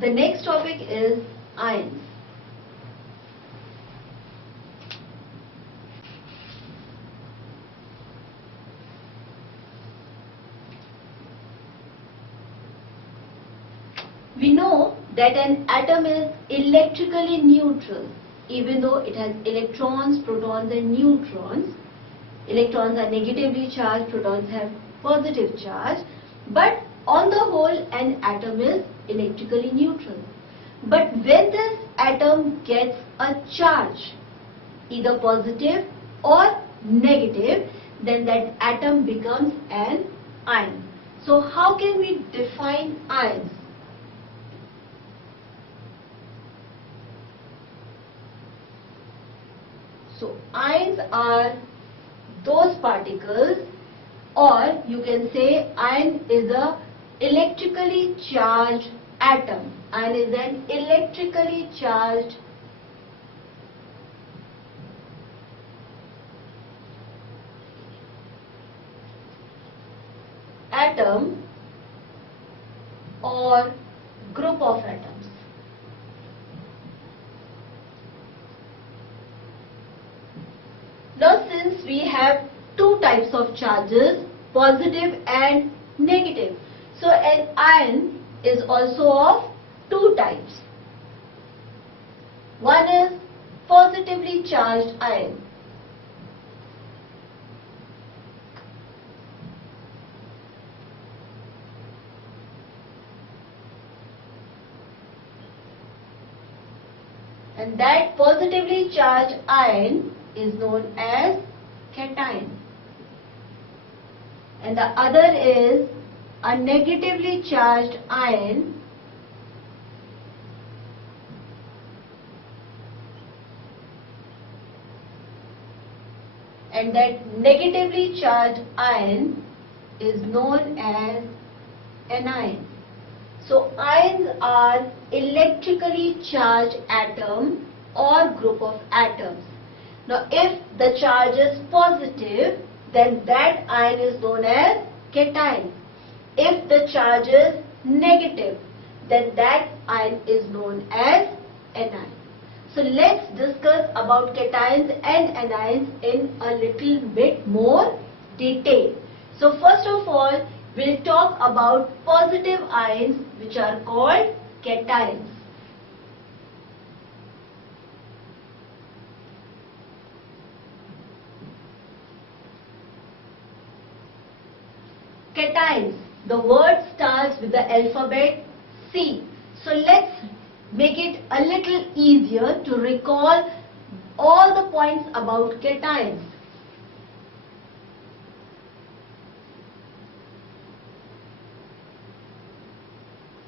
The next topic is ions. We know that an atom is electrically neutral, even though it has electrons, protons and neutrons. Electrons are negatively charged, protons have positive charge, but on the whole an atom is electrically neutral. But when this atom gets a charge, either positive or negative, then that atom becomes an ion. So how can we define ions? So ions are those particles, or you can say ion is a electrically charged atom. Ion is an electrically charged atom or group of atoms. Now since we have two types of charges, positive and negative, so an ion is also of two types. One is positively charged ion. And that positively charged ion is known as cation. And the other is a negatively charged ion, and that negatively charged ion is known as anion. So ions are electrically charged atom or group of atoms. Now if the charge is positive, then that ion is known as cation. If the charge is negative, then that ion is known as anion. So let's discuss about cations and anions in a little bit more detail. So first of all, we'll talk about positive ions, which are called cations. Cations. The word starts with the alphabet C. So let's make it a little easier to recall all the points about cations.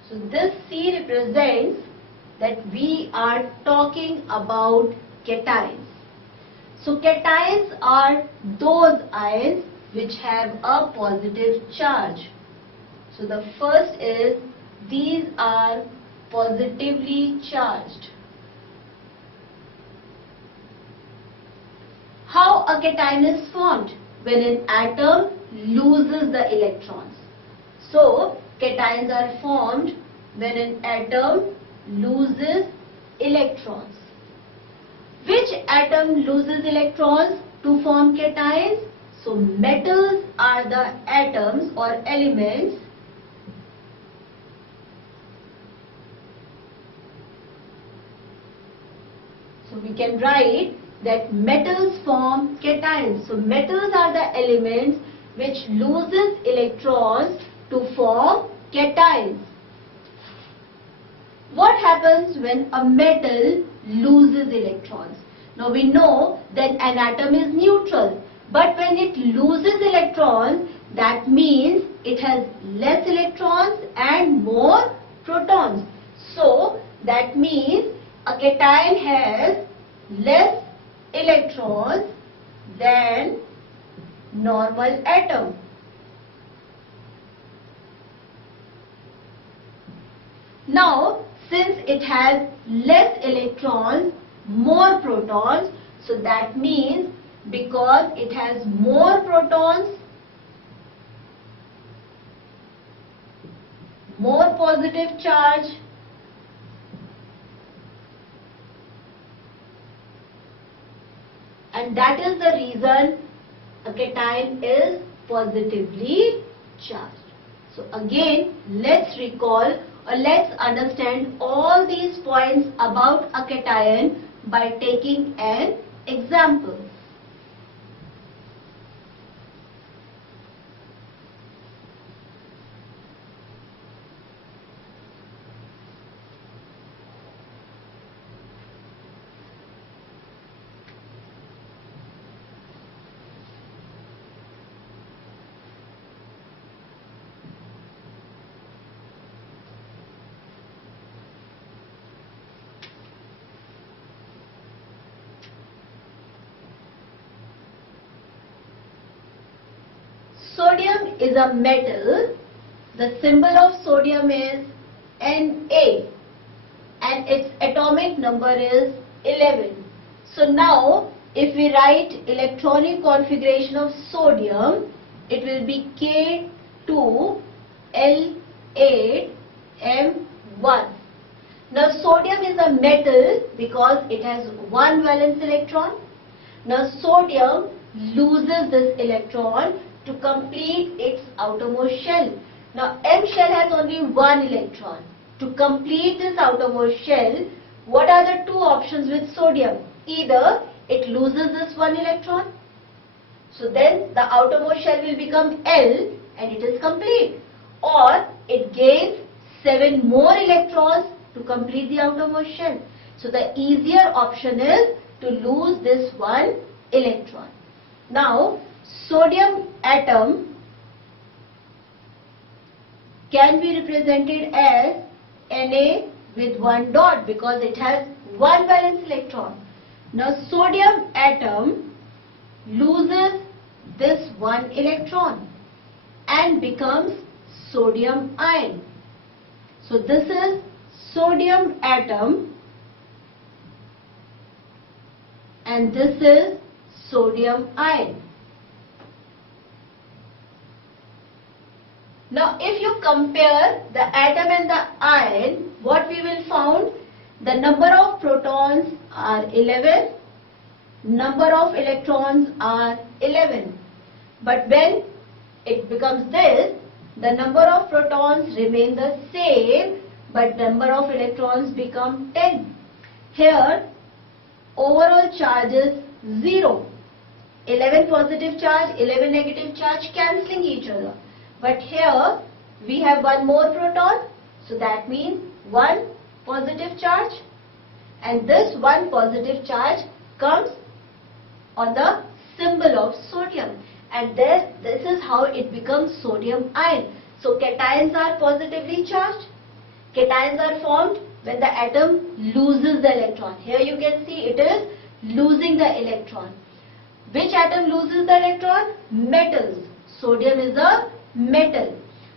So this C represents that we are talking about cations. So cations are those ions which have a positive charge. So the first is, these are positively charged. How a cation is formed? When an atom loses the electrons. So cations are formed when an atom loses electrons. Which atom loses electrons to form cations? So metals are the atoms or elements so we can write that metals form cations. So metals are the elements which loses electrons to form cations. What happens when a metal loses electrons? Now we know that an atom is neutral. But when it loses electrons, that means it has less electrons and more protons. So that means a cation has less electrons than normal atom. Now since it has less electrons, more protons, so that means because it has more protons, more positive charge, and that is the reason a cation is positively charged. So again, let's recall or let's understand all these points about a cation by taking an example. Sodium is a metal. The symbol of sodium is Na and its atomic number is 11. So now if we write electronic configuration of sodium, it will be K2L8M1. Now sodium is a metal because it has one valence electron. Now sodium loses this electron to complete its outermost shell. Now M shell has only one electron. To complete this outermost shell, what are the two options with sodium? Either it loses this one electron, so then the outermost shell will become L and it is complete, or it gains 7 more electrons to complete the outermost shell. So the easier option is to lose this one electron. Now sodium atom can be represented as Na with one dot because it has one valence electron. Now sodium atom loses this one electron and becomes sodium ion. So this is sodium atom and this is sodium ion. Now if you compare the atom and the ion, what we will find? The number of protons are 11, number of electrons are 11. But when it becomes this, the number of protons remain the same, but number of electrons become 10. Here overall charge is 0. 11 positive charge, 11 negative charge cancelling each other. But here we have one more proton, so that means one positive charge, and this one positive charge comes on the symbol of sodium, and this is how it becomes sodium ion. So cations are positively charged. Cations are formed when the atom loses the electron. Here you can see it is losing the electron. Which atom loses the electron? Metals. Sodium is a metal.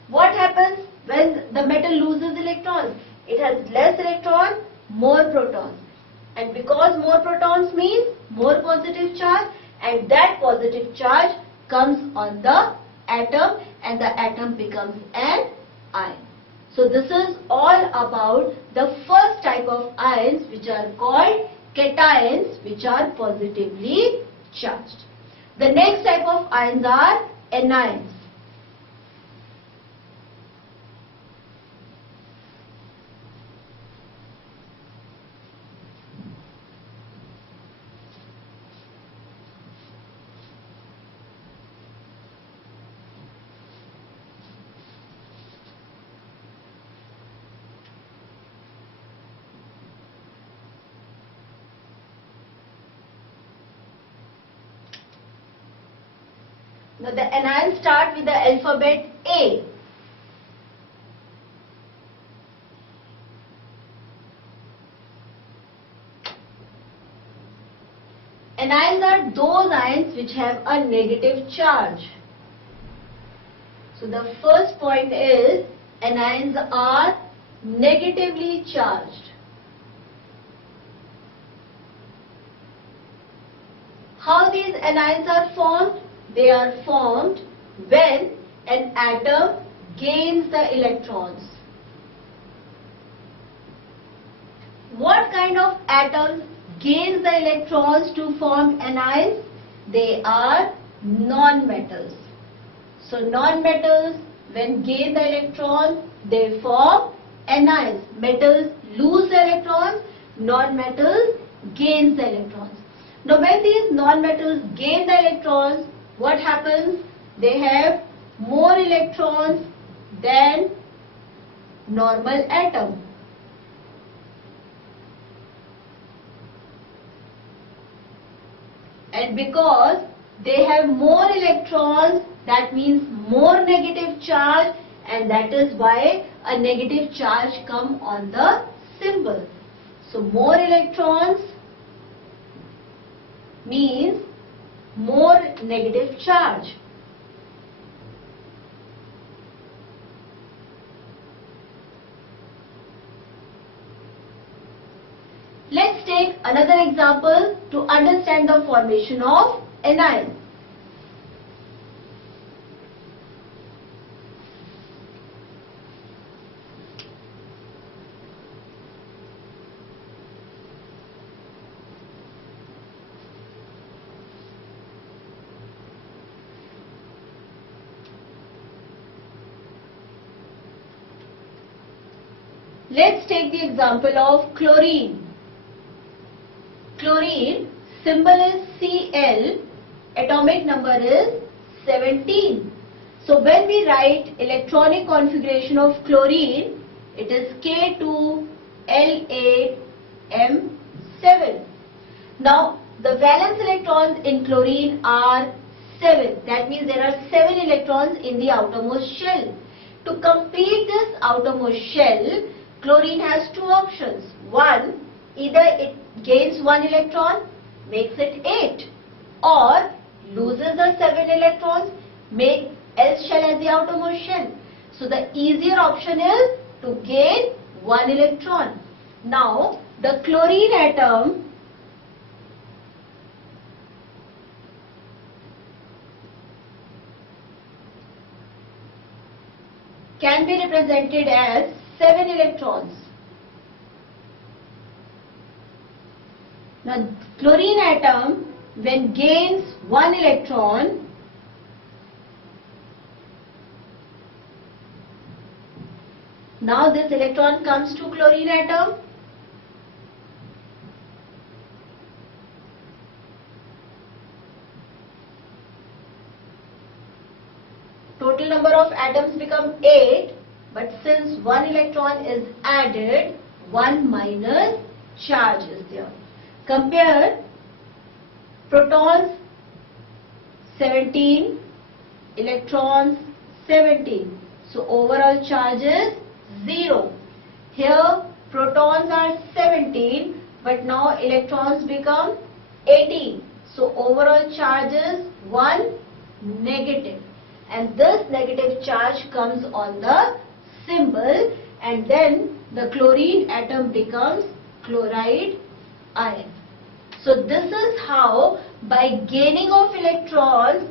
What happens when the metal loses electrons? It has less electron, more protons. And because more protons means more positive charge, and that positive charge comes on the atom and the atom becomes an ion. So this is all about the first type of ions, which are called cations, which are positively charged. The next type of ions are anions. Now the anions start with the alphabet A. Anions are those ions which have a negative charge. So the first point is anions are negatively charged. How these anions are formed? They are formed when an atom gains the electrons. What kind of atoms gains the electrons to form anions? They are non-metals. So non-metals, when gain the electrons, they form anions. Metals lose the electrons, non-metals gains the electrons. Now when these non-metals gain the electrons, what happens? They have more electrons than normal atom. And because they have more electrons, that means more negative charge, and that is why a negative charge come on the symbol. So more electrons means more negative charge. Let's take another example to understand the formation of anion. Let's take the example of chlorine. Chlorine, symbol is Cl, atomic number is 17. So when we write electronic configuration of chlorine, it is K2L8M7. Now the valence electrons in chlorine are 7. That means there are 7 electrons in the outermost shell. To complete this outermost shell, chlorine has two options. One, either it gains 1 electron, makes it 8, or loses the 7 electrons, make S shell as the outermost shell. So the easier option is to gain 1 electron. Now the chlorine atom can be represented as 7 electrons. Now chlorine atom, when gains 1 electron, now this electron comes to chlorine atom. Total number of atoms become 8, but since 1 electron is added, 1 minus charge is there. Compare protons 17, electrons 17. So overall charge is 0. Here protons are 17, but now electrons become 18. So overall charge is 1 negative. And this negative charge comes on the symbol, and then the chlorine atom becomes chloride ion. So this is how, by gaining of electrons,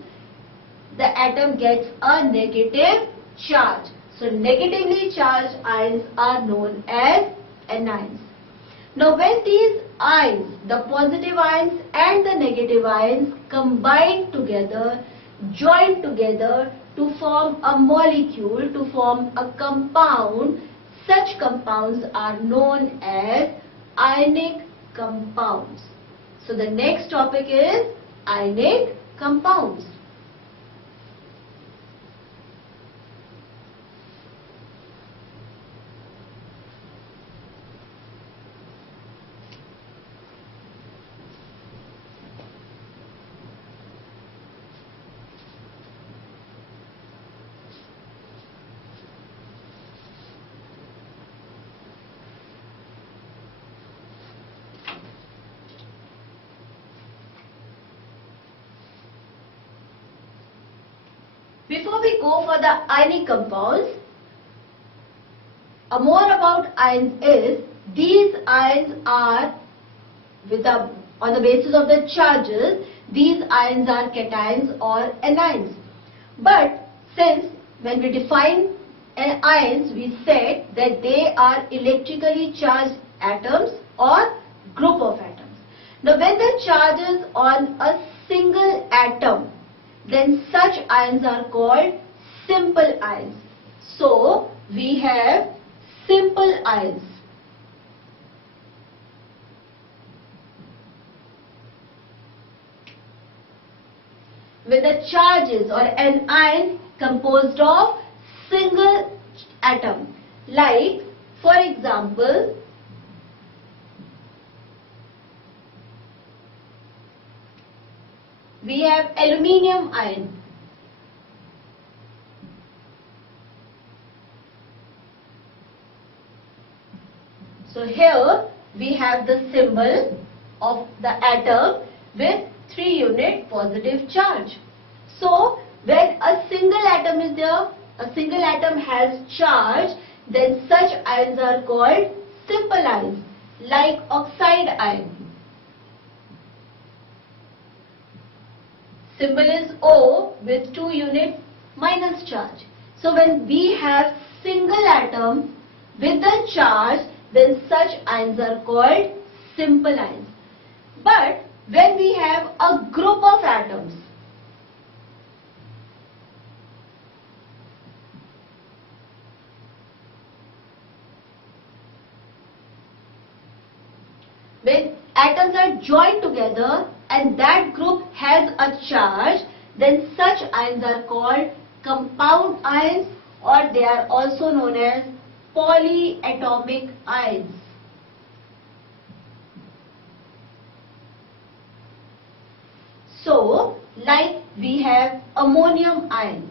the atom gets a negative charge. So negatively charged ions are known as anions. Now when these ions, the positive ions and the negative ions, combine together, join together to form a molecule, to form a compound, such compounds are known as ionic compounds. So the next topic is ionic compounds. Before we go for the ionic compounds, more about ions is, these ions are on the basis of the charges, these ions are cations or anions. But since when we define ions, we said that they are electrically charged atoms or group of atoms. Now when the charges on a single atom, then such ions are called simple ions. So we have simple ions. With the charges or an ion composed of single atom. Like, for example, we have aluminium ion. So here we have the symbol of the atom with 3-unit positive charge. So when a single atom is there, a single atom has charge, then such ions are called simple ions, like oxide ion. Symbol is O with 2-unit minus charge. So when we have single atom with the charge, then such ions are called simple ions. But when we have a group of atoms, when atoms are joined together and that group has a charge, then such ions are called compound ions, or they are also known as polyatomic ions. So, like we have ammonium ion.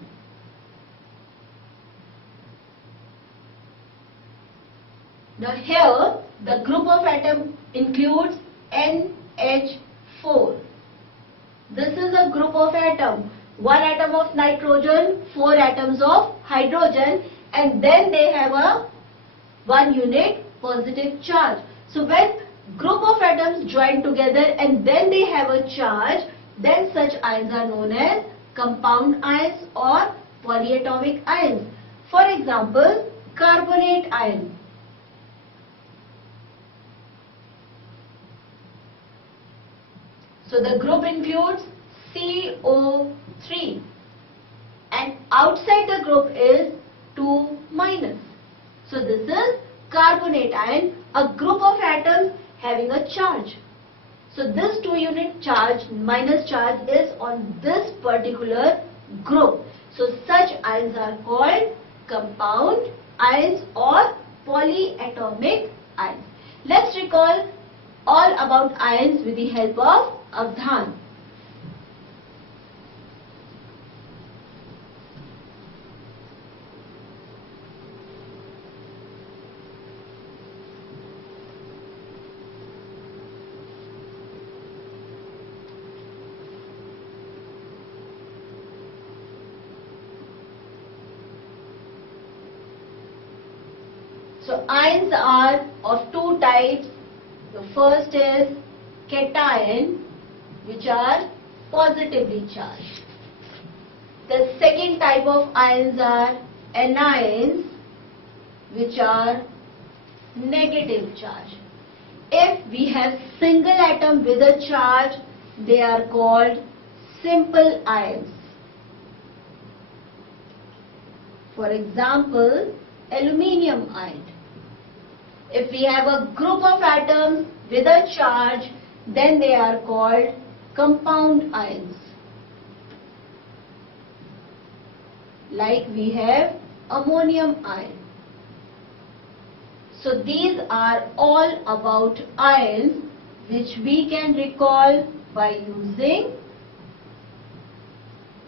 Now here the group of atom includes NH4. This is a group of atom. 1 atom of nitrogen, 4 atoms of hydrogen, and then they have a 1-unit positive charge. So when group of atoms join together and then they have a charge, then such ions are known as compound ions or polyatomic ions. For example, carbonate ion. So the group includes CO3 and outside the group is 2 minus. So this is carbonate ion, a group of atoms having a charge. So this 2-unit charge, minus charge, is on this particular group. So such ions are called compound ions or polyatomic ions. Let's recall all about ions with the help of Avdhan. So ions are of 2 types. The first is cation, which are positively charged. The second type of ions are anions, which are negative charge. If we have single atom with a charge, they are called simple ions. For example, aluminium ion. If we have a group of atoms with a charge, then they are called compound ions. Like we have ammonium ion. So these are all about ions which we can recall by using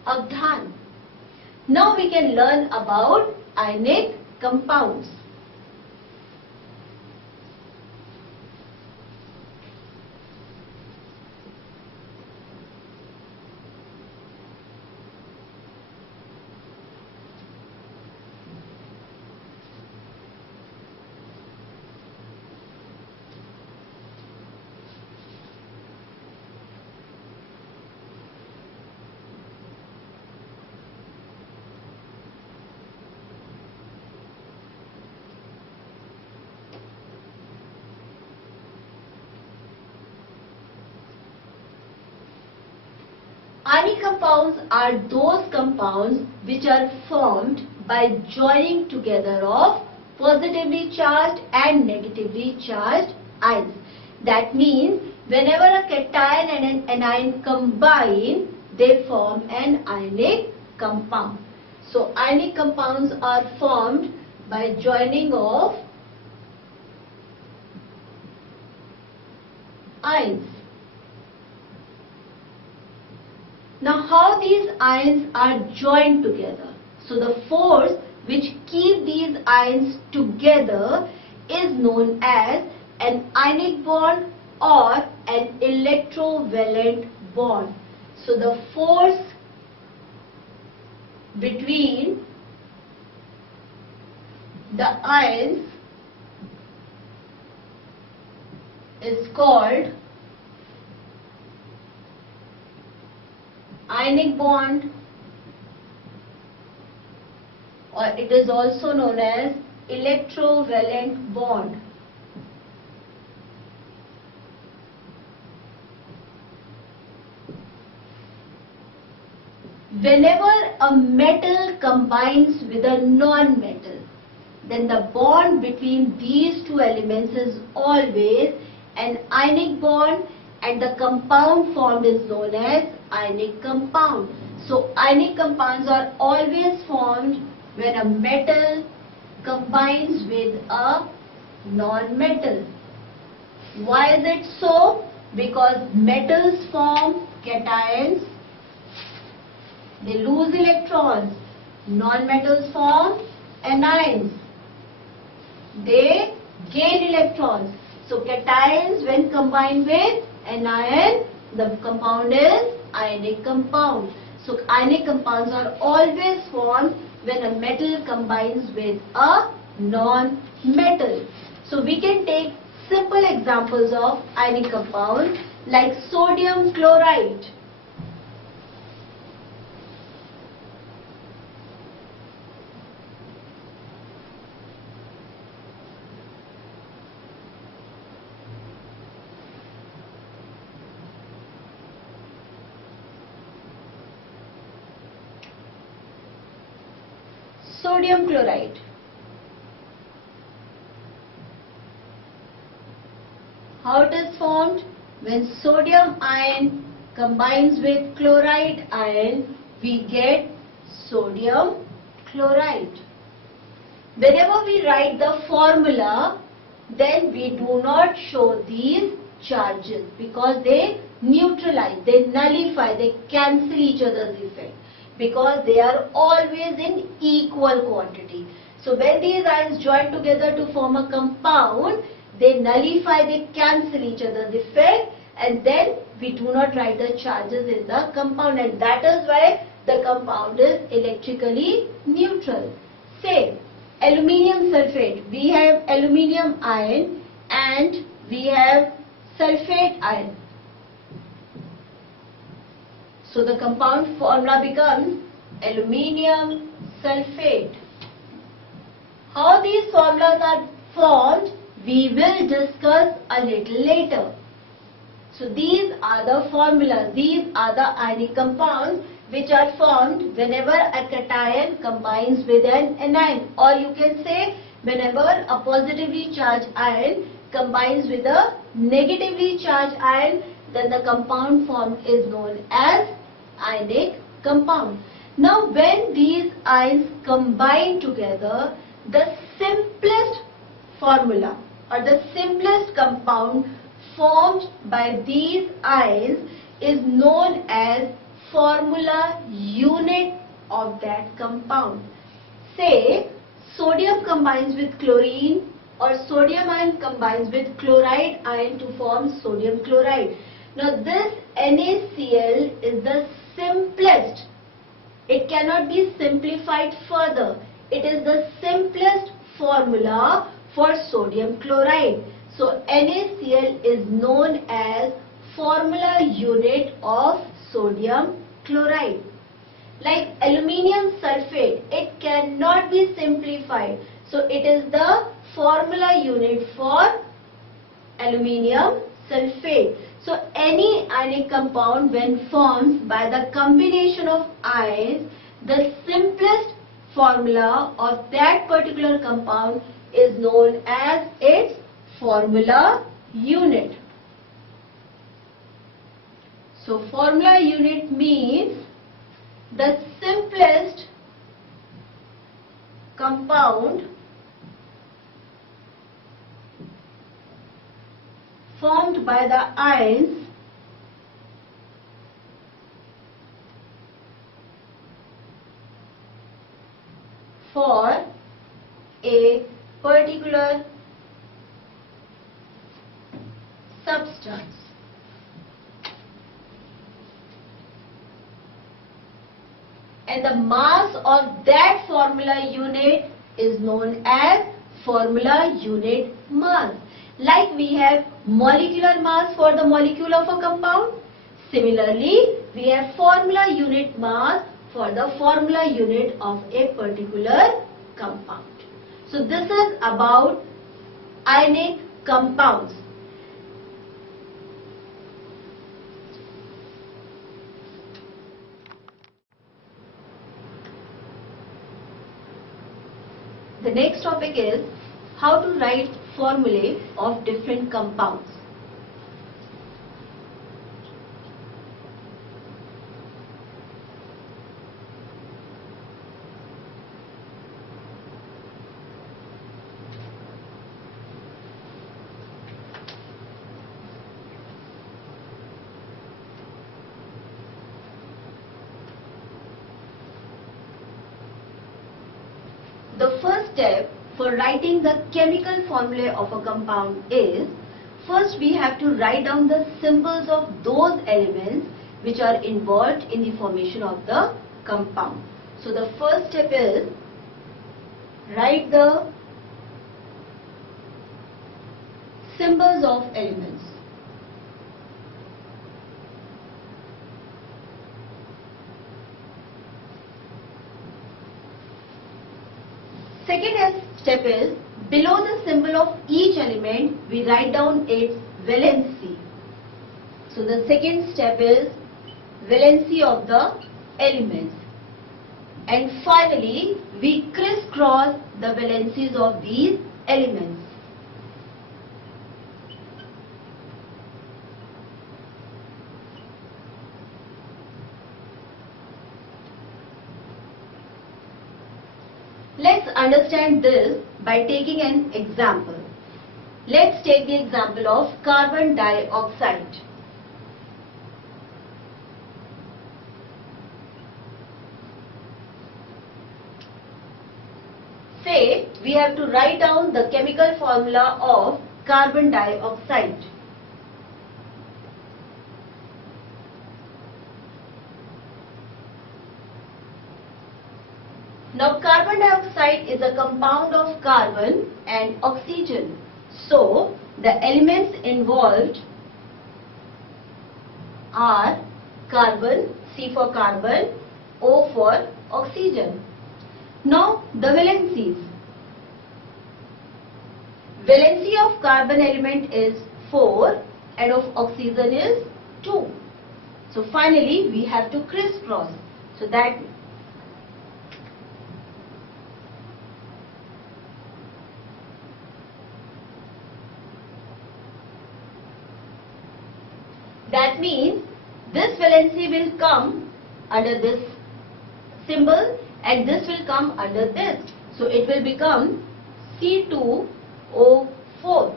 Avdhan. Now we can learn about ionic compounds. Ionic compounds are those compounds which are formed by joining together of positively charged and negatively charged ions. That means whenever a cation and an anion combine, they form an ionic compound. So ionic compounds are formed by joining of ions. Now how these ions are joined together? So the force which keep these ions together is known as an ionic bond or an electrovalent bond. So the force between the ions is called ionic bond, or it is also known as electrovalent bond. Whenever a metal combines with a non-metal, then the bond between these two elements is always an ionic bond, and the compound formed is known as ionic compound. So ionic compounds are always formed when a metal combines with a non-metal. Why is it so? Because metals form cations, they lose electrons. Non-metals form anions, they gain electrons. So cations when combined with anion, the compound is ionic compound. So ionic compounds are always formed when a metal combines with a non-metal. So we can take simple examples of ionic compounds like sodium chloride. Sodium chloride. How it is formed? When sodium ion combines with chloride ion, we get sodium chloride. Whenever we write the formula, then we do not show these charges because they neutralize, they nullify, they cancel each other's effect, because they are always in equal quantity. So when these ions join together to form a compound, they nullify, they cancel each other's effect, and then we do not write the charges in the compound, and that is why the compound is electrically neutral. Say aluminium sulfate, we have aluminium ion and we have sulfate ion. So the compound formula becomes aluminium sulfate. How these formulas are formed, we will discuss a little later. So these are the formulas, these are the ionic compounds which are formed whenever a cation combines with an anion, or you can say whenever a positively charged ion combines with a negatively charged ion, then the compound formed is known as ionic compound. Now when these ions combine together, the simplest formula or the simplest compound formed by these ions is known as formula unit of that compound. Say sodium combines with chlorine, or sodium ion combines with chloride ion to form sodium chloride. Now this NaCl is the simplest. It cannot be simplified further. It is the simplest formula for sodium chloride. So NaCl is known as formula unit of sodium chloride. Like aluminium sulfate, it cannot be simplified. So it is the formula unit for aluminium sulfate. So any ionic compound when formed by the combination of ions, the simplest formula of that particular compound is known as its formula unit. So formula unit means the simplest compound formed by the ions for a particular substance. And the mass of that formula unit is known as formula unit mass. Like we have molecular mass for the molecule of a compound, similarly we have formula unit mass for the formula unit of a particular compound. So this is about ionic compounds. The next topic is how to write formulae of different compounds. The first step for writing the chemical formulae of a compound is, first we have to write down the symbols of those elements which are involved in the formation of the compound. So the first step is write the symbols of elements. Second step is, below the symbol of each element, we write down its valency. So the second step is valency of the elements. And finally, we crisscross the valencies of these elements. Let's understand this by taking an example. Let's take the example of carbon dioxide. Say we have to write down the chemical formula of carbon dioxide. Now carbon dioxide is a compound of carbon and oxygen. So the elements involved are carbon, C for carbon, O for oxygen. Now the valencies. Valency of carbon element is 4 and of oxygen is 2. So finally we have to crisscross. So that means this valency will come under this symbol and this will come under this. So it will become C2O4.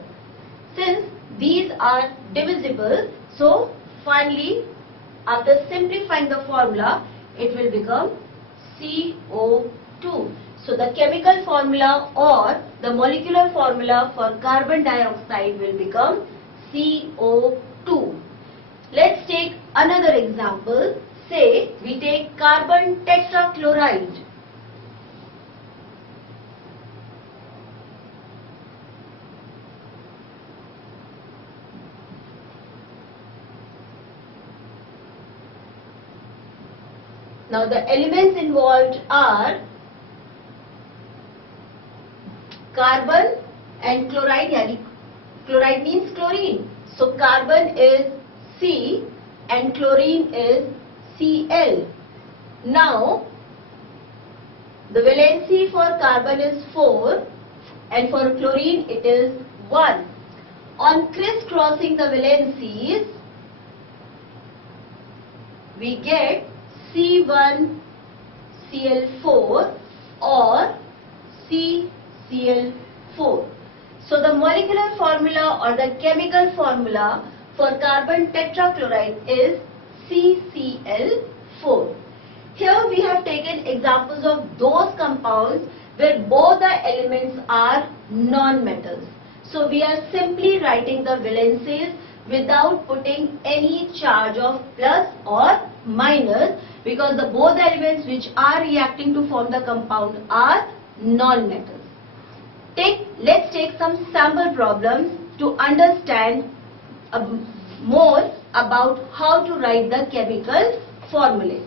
Since these are divisible, so finally after simplifying the formula, it will become CO2. So the chemical formula or the molecular formula for carbon dioxide will become CO2. Let's take another example. Say we take carbon tetrachloride. Now the elements involved are carbon and chloride. Chloride means chlorine. So carbon is C and chlorine is Cl. Now, the valency for carbon is 4 and for chlorine it is 1. On crisscrossing the valencies, we get C1Cl4 or CCl4. So the molecular formula or the chemical formula for carbon tetrachloride is CCl4. Here we have taken examples of those compounds where both the elements are non-metals. So we are simply writing the valencies without putting any charge of plus or minus, because the both elements which are reacting to form the compound are non-metals. Let's take some sample problems to understand more about how to write the chemical formulae.